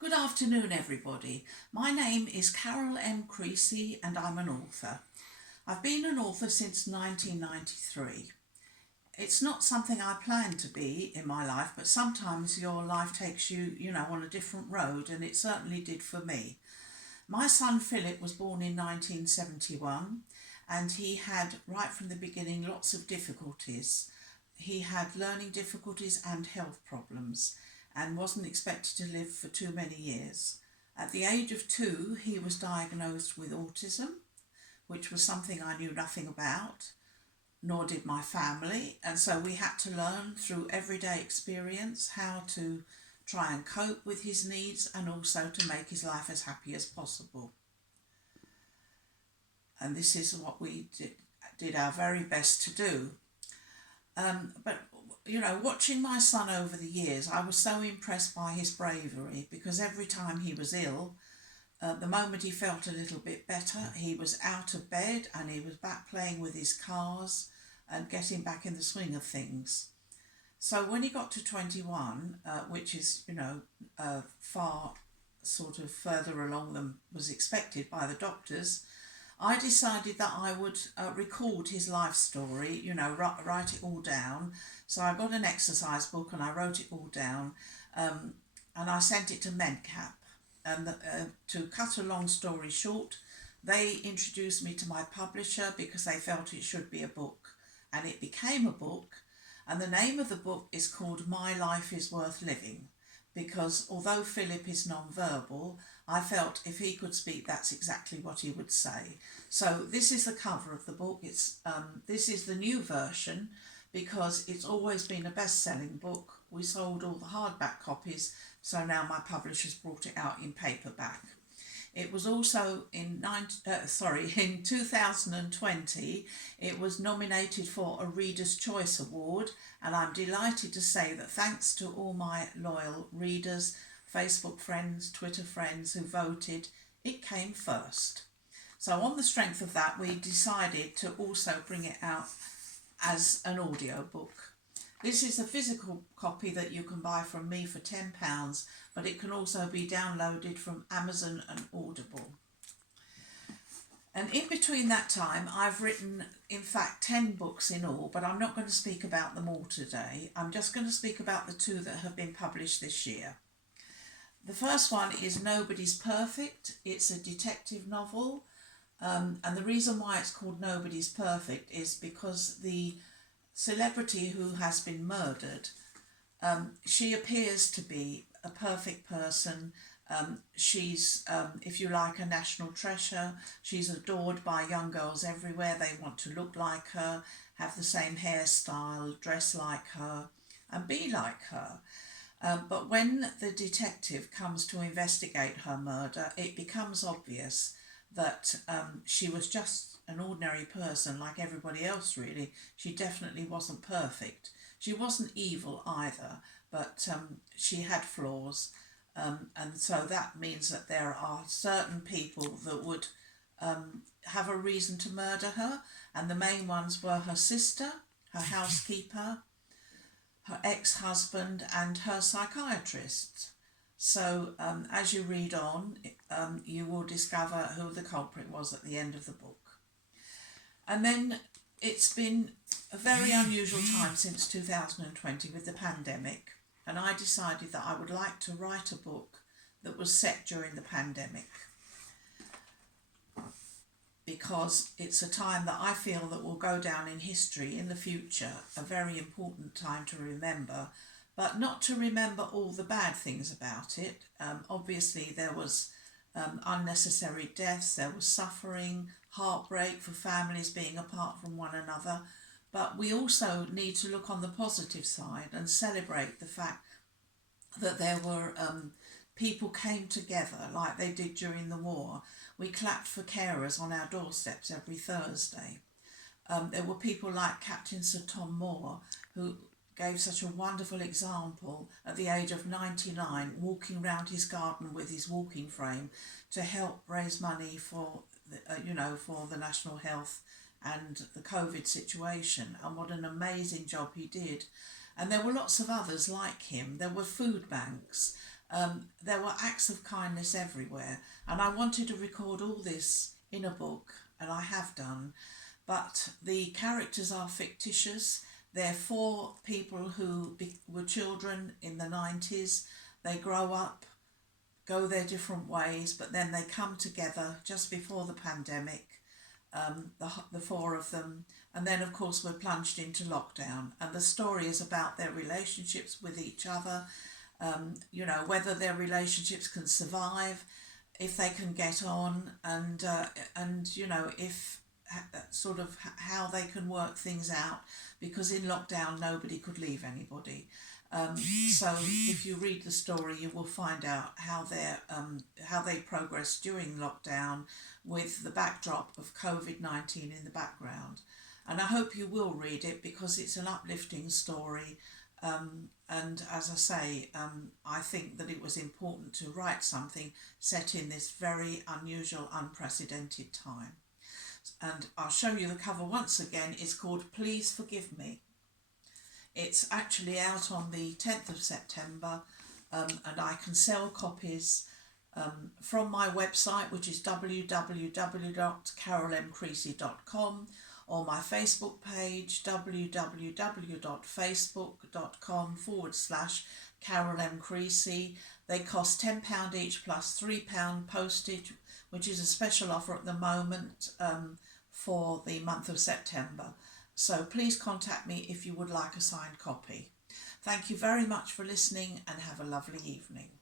Good afternoon, everybody. My name is Carol M Creasey and I'm an author. I've been an author since 1993. It's not something I planned to be in my life, but sometimes your life takes you, on a different road, and it certainly did for me. My son Philip was born in 1971 and he had, right from the beginning, lots of difficulties. He had learning difficulties and health problems and wasn't expected to live for too many years. At the age of 2, he was diagnosed with autism, which was something I knew nothing about, nor did my family, and so we had to learn through everyday experience how to try and cope with his needs and also to make his life as happy as possible. And this is what we did our very best to do. But watching my son over the years, I was so impressed by his bravery because every time he was ill, the moment he felt a little bit better, he was out of bed and he was back playing with his cars and getting back in the swing of things. So when he got to 21, which is, far sort of further along than was expected by the doctors, I decided that I would record his life story, write it all down. So I got an exercise book and I wrote it all down, and I sent it to MedCap. And to cut a long story short, they introduced me to my publisher because they felt it should be a book. And it became a book, and the name of the book is called My Life is Worth Living, because although Philip is non-verbal, I felt if he could speak, that's exactly what he would say. So this is the cover of the book. This is the new version because it's always been a best-selling book. We sold all the hardback copies, so now my publisher's brought it out in paperback. It was also in 2020, it was nominated for a Reader's Choice Award, and I'm delighted to say that thanks to all my loyal readers, Facebook friends, Twitter friends who voted, it came first. So on the strength of that, we decided to also bring it out as an audio book. This is a physical copy that you can buy from me for £10, but it can also be downloaded from Amazon and Audible. And in between that time, I've written, in fact, 10 books in all, but I'm not going to speak about them all today. I'm just going to speak about the 2 that have been published this year. The first one is Nobody's Perfect. It's a detective novel, and the reason why it's called Nobody's Perfect is because the celebrity who has been murdered, she appears to be a perfect person. She's, if you like, a national treasure. She's adored by young girls everywhere. They want to look like her, have the same hairstyle, dress like her, and be like her. But when the detective comes to investigate her murder, it becomes obvious that she was just an ordinary person like everybody else, really. She definitely wasn't perfect. She wasn't evil either, but she had flaws. And so that means that there are certain people that would have a reason to murder her. And the main ones were her sister, her housekeeper, her ex-husband and her psychiatrist. So as you read on, you will discover who the culprit was at the end of the book. And then it's been a very unusual time since 2020 with the pandemic, and I decided that I would like to write a book that was set during the pandemic, because it's a time that I feel that will go down in history in the future, a very important time to remember, but not to remember all the bad things about it. Obviously there was unnecessary deaths, there was suffering, heartbreak for families being apart from one another, but we also need to look on the positive side and celebrate the fact that there were people came together like they did during the war. We clapped for carers on our doorsteps every Thursday. There were people like Captain Sir Tom Moore, who gave such a wonderful example at the age of 99, walking round his garden with his walking frame to help raise money for for the national health and the COVID situation, and what an amazing job he did. And there were lots of others like him. There were food banks. There were acts of kindness everywhere, and I wanted to record all this in a book, and I have done. But the characters are fictitious. They're four people who were children in the 90s. They grow up, go their different ways, but then they come together just before the pandemic, the four of them. And then, of course, we're plunged into lockdown. And the story is about their relationships with each other, whether their relationships can survive, if they can get on, and if sort of how they can work things out, because in lockdown nobody could leave anybody. So if you read the story, you will find out how they progressed during lockdown with the backdrop of COVID-19 in the background. And I hope you will read it, because it's an uplifting story. And as I say, I think that it was important to write something set in this very unusual, unprecedented time. And I'll show you the cover once again. It's called Please Forgive Me. It's actually out on the 10th of September, and I can sell copies from my website, which is www.carolemcreasey.com, or my Facebook page, www.facebook.com/Carol M Creasey. They cost £10 each plus £3 postage, which is a special offer at the moment for the month of September. So please contact me if you would like a signed copy. Thank you very much for listening, and have a lovely evening.